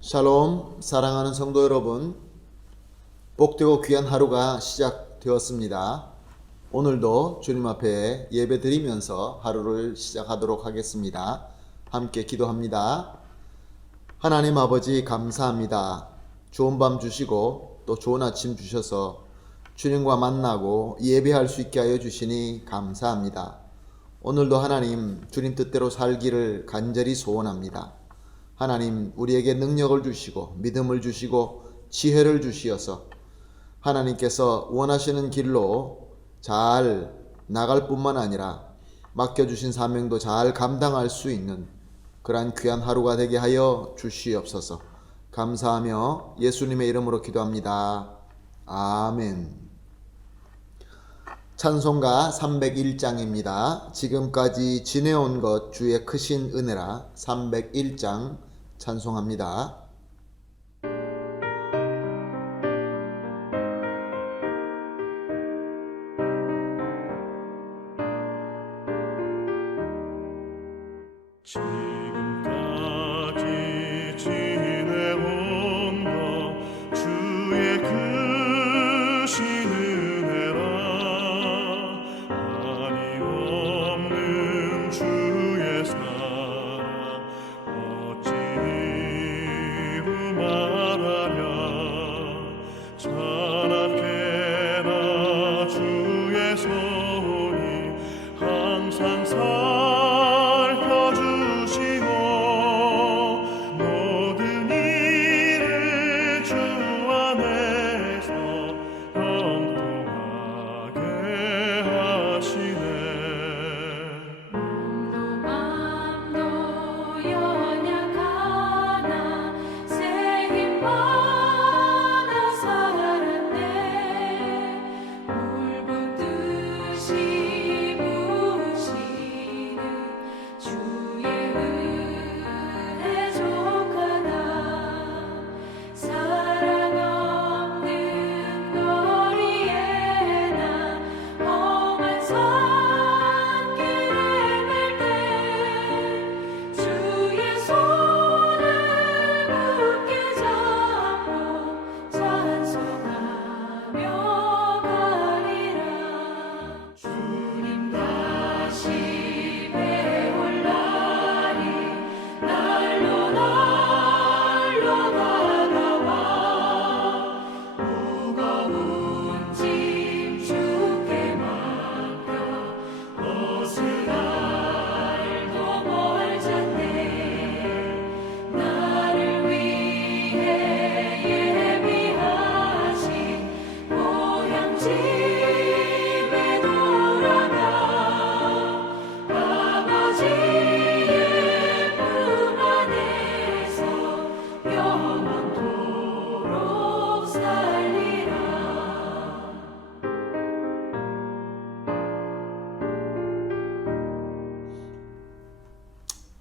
샬롬, 사랑하는 성도 여러분, 복되고 귀한 하루가 시작되었습니다. 오늘도 주님 앞에 예배 드리면서 하루를 시작하도록 하겠습니다. 함께 기도합니다. 하나님 아버지 감사합니다. 좋은 밤 주시고 또 좋은 아침 주셔서 주님과 만나고 예배할 수 있게 하여 주시니 감사합니다. 오늘도 하나님 주님 뜻대로 살기를 간절히 소원합니다. 하나님 우리에게 능력을 주시고 믿음을 주시고 지혜를 주시어서 하나님께서 원하시는 길로 잘 나갈 뿐만 아니라 맡겨주신 사명도 잘 감당할 수 있는 그러한 귀한 하루가 되게 하여 주시옵소서. 감사하며 예수님의 이름으로 기도합니다. 아멘. 찬송가 301장입니다. 지금까지 지내온 것 주의 크신 은혜라 301장 찬송합니다. 지금까지 지내온 것 주의 크신 은혜라 한이 없는 주의 사랑 어찌 이루 말하랴 찬악해라 주의 손이 항상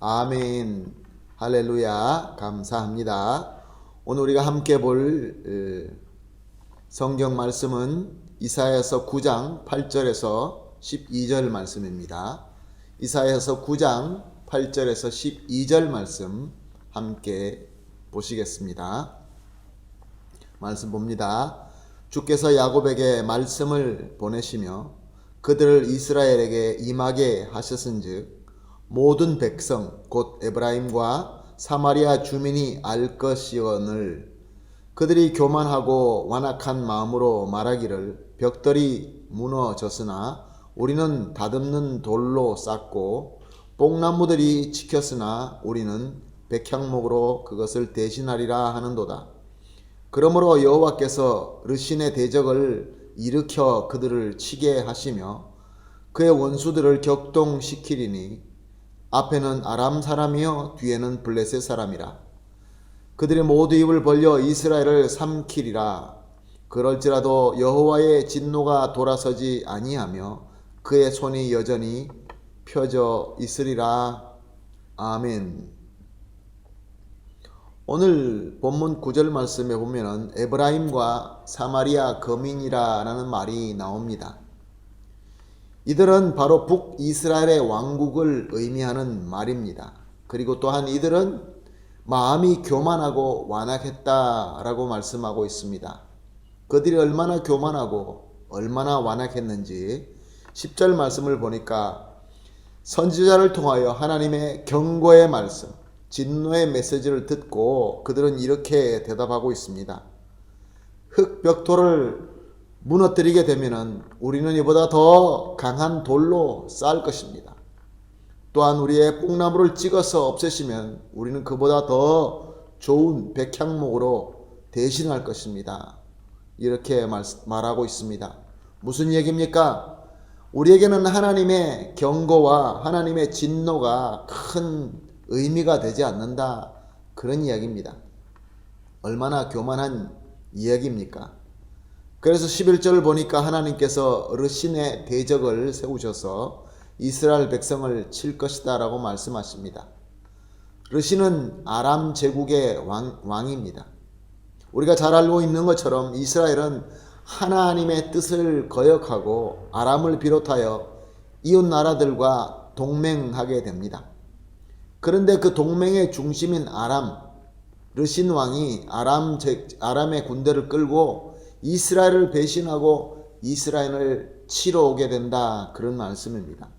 아멘. 할렐루야. 감사합니다. 오늘 우리가 함께 볼 성경 말씀은 이사야서 9장 8절에서 12절 말씀입니다. 이사야서 9장 8절에서 12절 말씀 함께 보시겠습니다. 말씀 봅니다. 주께서 야곱에게 말씀을 보내시며 그들을 이스라엘에게 임하게 하셨은즉 모든 백성 곧 에브라임과 사마리아 주민이 알 것이거늘 그들이 교만하고 완악한 마음으로 말하기를 벽돌이 무너졌으나 우리는 다듬는 돌로 쌓고 뽕나무들이 지켰으나 우리는 백향목으로 그것을 대신하리라 하는도다. 그러므로 여호와께서 르신의 대적을 일으켜 그들을 치게 하시며 그의 원수들을 격동시키리니 앞에는 아람 사람이요 뒤에는 블레셋 사람이라. 그들이 모두 입을 벌려 이스라엘을 삼키리라. 그럴지라도 여호와의 진노가 돌아서지 아니하며 그의 손이 여전히 펴져 있으리라. 아멘. 오늘 본문 9절 말씀에 보면은 에브라임과 사마리아 거민이라는 말이 나옵니다. 이들은 바로 북이스라엘의 왕국을 의미하는 말입니다. 그리고 또한 이들은 마음이 교만하고 완악했다라고 말씀하고 있습니다. 그들이 얼마나 교만하고 얼마나 완악했는지 10절 말씀을 보니까 선지자를 통하여 하나님의 경고의 말씀, 진노의 메시지를 듣고 그들은 이렇게 대답하고 있습니다. 흙벽돌을 무너뜨리게 되면은 우리는 이보다 더 강한 돌로 쌓을 것입니다. 또한 우리의 뽕나무를 찍어서 없애시면 우리는 그보다 더 좋은 백향목으로 대신할 것입니다. 이렇게 말하고 있습니다. 무슨 얘기입니까? 우리에게는 하나님의 경고와 하나님의 진노가 큰 의미가 되지 않는다. 그런 이야기입니다. 얼마나 교만한 이야기입니까? 그래서 11절을 보니까 하나님께서 르신의 대적을 세우셔서 이스라엘 백성을 칠 것이다 라고 말씀하십니다. 르신은 아람 제국의 왕입니다. 우리가 잘 알고 있는 것처럼 이스라엘은 하나님의 뜻을 거역하고 아람을 비롯하여 이웃 나라들과 동맹하게 됩니다. 그런데 그 동맹의 중심인 아람, 르신 왕이 아람의 군대를 끌고 이스라엘을 배신하고 이스라엘을 치러 오게 된다. 그런 말씀입니다.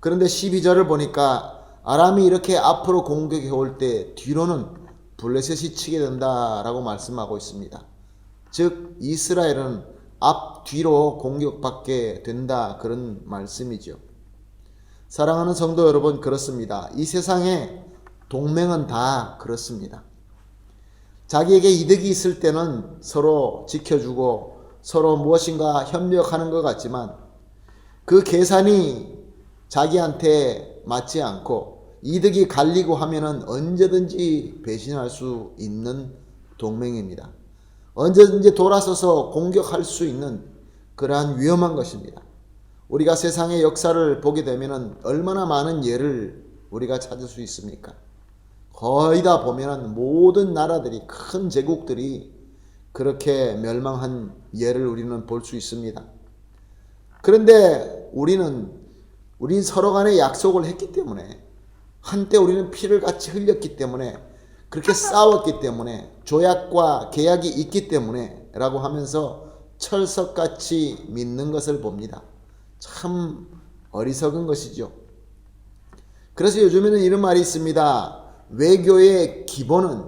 그런데 12절을 보니까 아람이 이렇게 앞으로 공격해 올 때 뒤로는 블레셋이 치게 된다라고 말씀하고 있습니다. 즉 이스라엘은 앞뒤로 공격받게 된다. 그런 말씀이죠. 사랑하는 성도 여러분, 그렇습니다. 이 세상에 동맹은 다 그렇습니다. 자기에게 이득이 있을 때는 서로 지켜주고 서로 무엇인가 협력하는 것 같지만 그 계산이 자기한테 맞지 않고 이득이 갈리고 하면은 언제든지 배신할 수 있는 동맹입니다. 언제든지 돌아서서 공격할 수 있는 그러한 위험한 것입니다. 우리가 세상의 역사를 보게 되면은 얼마나 많은 예를 우리가 찾을 수 있습니까? 거의 다 보면은 모든 나라들이, 큰 제국들이 그렇게 멸망한 예를 우리는 볼 수 있습니다. 그런데 우리는 서로 간에 약속을 했기 때문에, 한때 우리는 피를 같이 흘렸기 때문에, 그렇게 싸웠기 때문에, 조약과 계약이 있기 때문에 라고 하면서 철석같이 믿는 것을 봅니다. 참 어리석은 것이죠. 그래서 요즘에는 이런 말이 있습니다. 외교의 기본은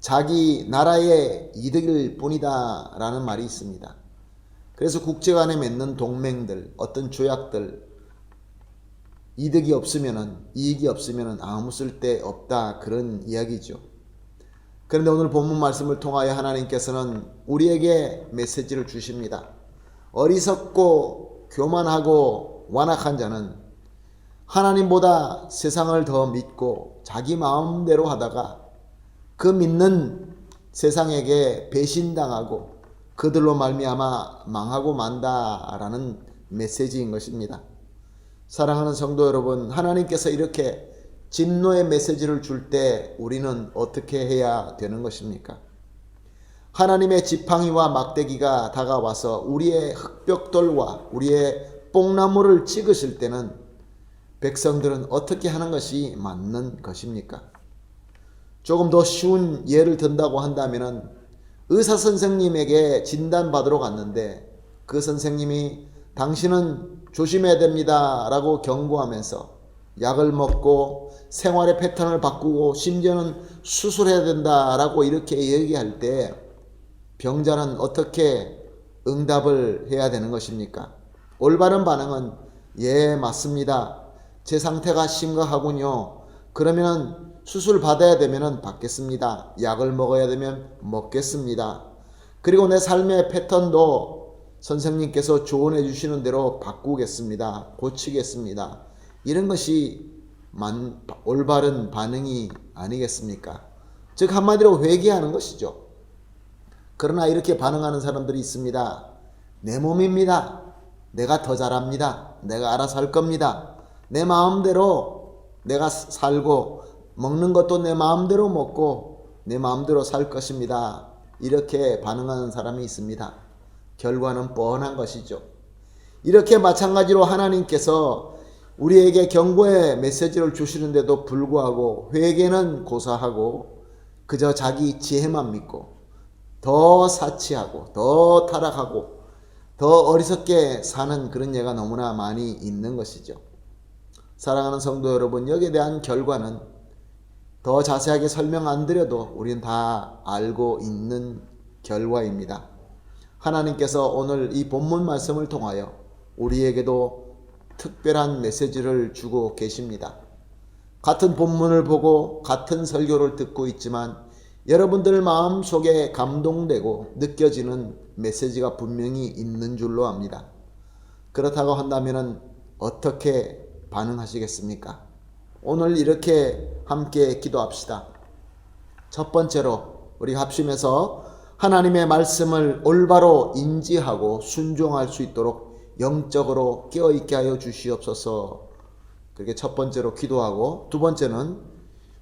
자기 나라의 이득일 뿐이다 라는 말이 있습니다. 그래서 국제 간에 맺는 동맹들, 어떤 조약들, 이득이 없으면은, 이익이 없으면은 아무 쓸데 없다, 그런 이야기죠. 그런데 오늘 본문 말씀을 통하여 하나님께서는 우리에게 메시지를 주십니다. 어리석고 교만하고 완악한 자는 하나님보다 세상을 더 믿고 자기 마음대로 하다가 그 믿는 세상에게 배신당하고 그들로 말미암아 망하고 만다라는 메시지인 것입니다. 사랑하는 성도 여러분, 하나님께서 이렇게 진노의 메시지를 줄 때 우리는 어떻게 해야 되는 것입니까? 하나님의 지팡이와 막대기가 다가와서 우리의 흙벽돌과 우리의 뽕나무를 찍으실 때는 백성들은 어떻게 하는 것이 맞는 것입니까? 조금 더 쉬운 예를 든다고 한다면 의사 선생님에게 진단받으러 갔는데 그 선생님이 당신은 조심해야 됩니다 라고 경고하면서 약을 먹고 생활의 패턴을 바꾸고 심지어는 수술해야 된다 라고 이렇게 얘기할 때 병자는 어떻게 응답을 해야 되는 것입니까? 올바른 반응은 예, 맞습니다. 제 상태가 심각하군요. 그러면 수술 받아야 되면 받겠습니다. 약을 먹어야 되면 먹겠습니다. 그리고 내 삶의 패턴도 선생님께서 조언해 주시는 대로 바꾸겠습니다. 고치겠습니다. 이런 것이 올바른 반응이 아니겠습니까? 즉 한마디로 회개하는 것이죠. 그러나 이렇게 반응하는 사람들이 있습니다. 내 몸입니다. 내가 더 잘합니다. 내가 알아서 할 겁니다. 내 마음대로 내가 살고 먹는 것도 내 마음대로 먹고 내 마음대로 살 것입니다. 이렇게 반응하는 사람이 있습니다. 결과는 뻔한 것이죠. 이렇게 마찬가지로 하나님께서 우리에게 경고의 메시지를 주시는데도 불구하고 회개는 고사하고 그저 자기 지혜만 믿고 더 사치하고 더 타락하고 더 어리석게 사는 그런 예가 너무나 많이 있는 것이죠. 사랑하는 성도 여러분, 여기에 대한 결과는 더 자세하게 설명 안 드려도 우리는 다 알고 있는 결과입니다. 하나님께서 오늘 이 본문 말씀을 통하여 우리에게도 특별한 메시지를 주고 계십니다. 같은 본문을 보고 같은 설교를 듣고 있지만 여러분들 마음속에 감동되고 느껴지는 메시지가 분명히 있는 줄로 압니다. 그렇다고 한다면 어떻게 반응하시겠습니까? 오늘 이렇게 함께 기도합시다. 첫 번째로 우리 합심해서 하나님의 말씀을 올바로 인지하고 순종할 수 있도록 영적으로 깨어있게 하여 주시옵소서. 그렇게 첫 번째로 기도하고, 두 번째는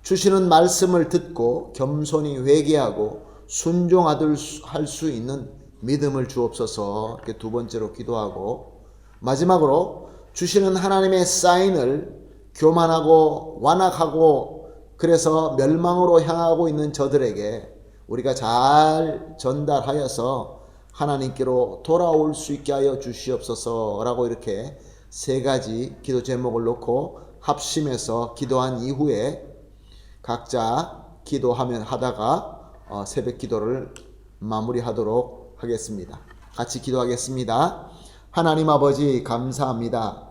주시는 말씀을 듣고 겸손히 회개하고 순종할 수 있는 믿음을 주옵소서. 이렇게 두 번째로 기도하고, 마지막으로 주시는 하나님의 사인을 교만하고 완악하고 그래서 멸망으로 향하고 있는 저들에게 우리가 잘 전달하여서 하나님께로 돌아올 수 있게 하여 주시옵소서라고 이렇게 세 가지 기도 제목을 놓고 합심해서 기도한 이후에 각자 하다가 새벽 기도를 마무리하도록 하겠습니다. 같이 기도하겠습니다. 하나님 아버지 감사합니다.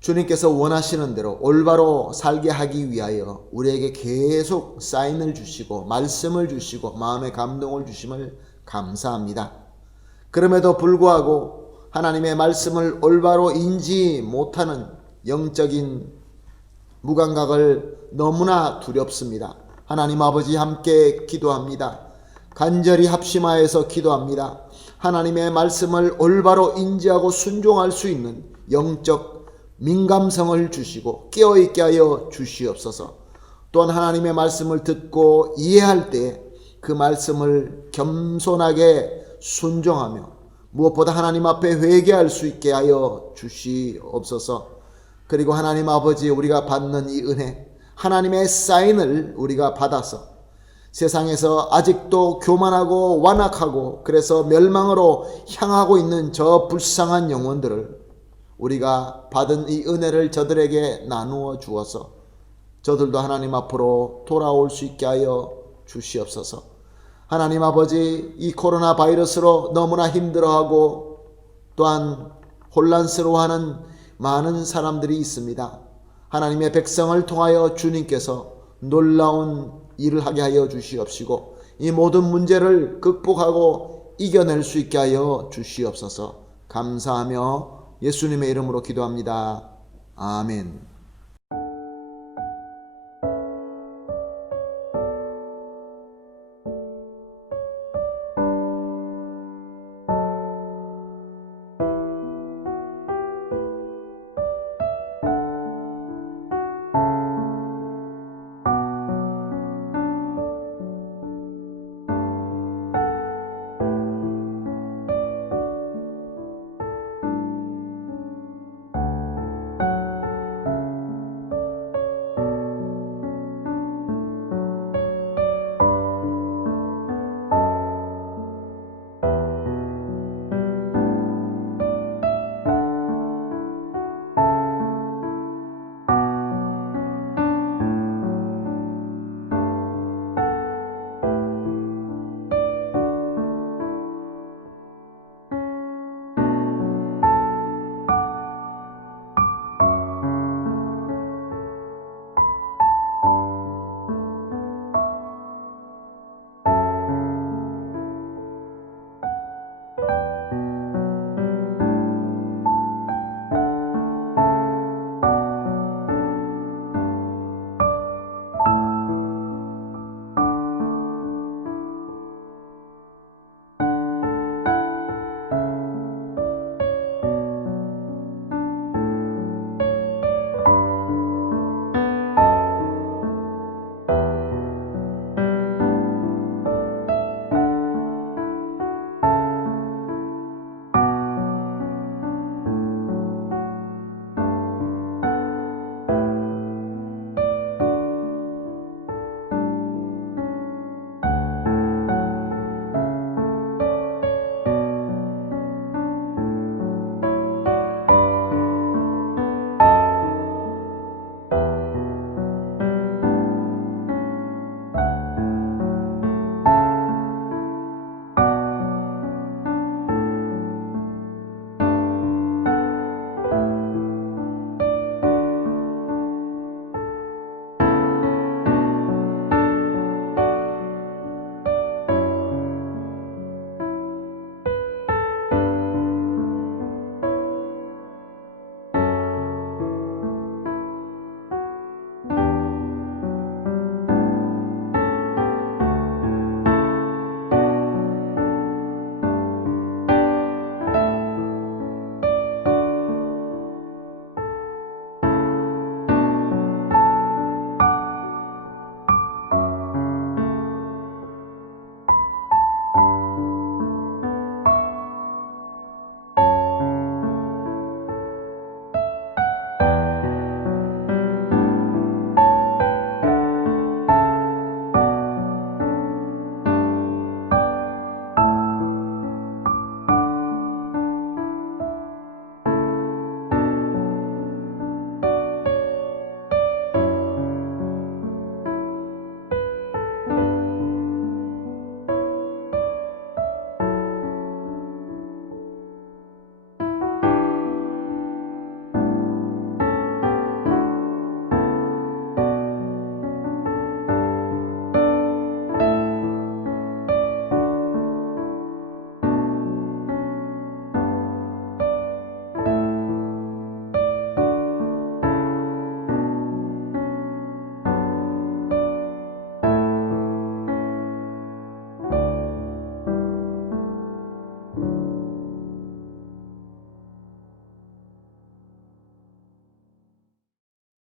주님께서 원하시는 대로 올바로 살게 하기 위하여 우리에게 계속 사인을 주시고 말씀을 주시고 마음의 감동을 주심을 감사합니다. 그럼에도 불구하고 하나님의 말씀을 올바로 인지 못하는 영적인 무감각을 너무나 두렵습니다. 하나님 아버지 함께 기도합니다. 간절히 합심하여서 기도합니다. 하나님의 말씀을 올바로 인지하고 순종할 수 있는 영적 민감성을 주시고 깨어있게 하여 주시옵소서. 또한 하나님의 말씀을 듣고 이해할 때 그 말씀을 겸손하게 순종하며 무엇보다 하나님 앞에 회개할 수 있게 하여 주시옵소서. 그리고 하나님 아버지 우리가 받는 이 은혜, 하나님의 사인을 우리가 받아서 세상에서 아직도 교만하고 완악하고 그래서 멸망으로 향하고 있는 저 불쌍한 영혼들을 우리가 받은 이 은혜를 저들에게 나누어 주어서 저들도 하나님 앞으로 돌아올 수 있게 하여 주시옵소서. 하나님 아버지 이 코로나 바이러스로 너무나 힘들어하고 또한 혼란스러워하는 많은 사람들이 있습니다. 하나님의 백성을 통하여 주님께서 놀라운 일을 하게 하여 주시옵시고 이 모든 문제를 극복하고 이겨낼 수 있게 하여 주시옵소서. 감사하며 예수님의 이름으로 기도합니다. 아멘.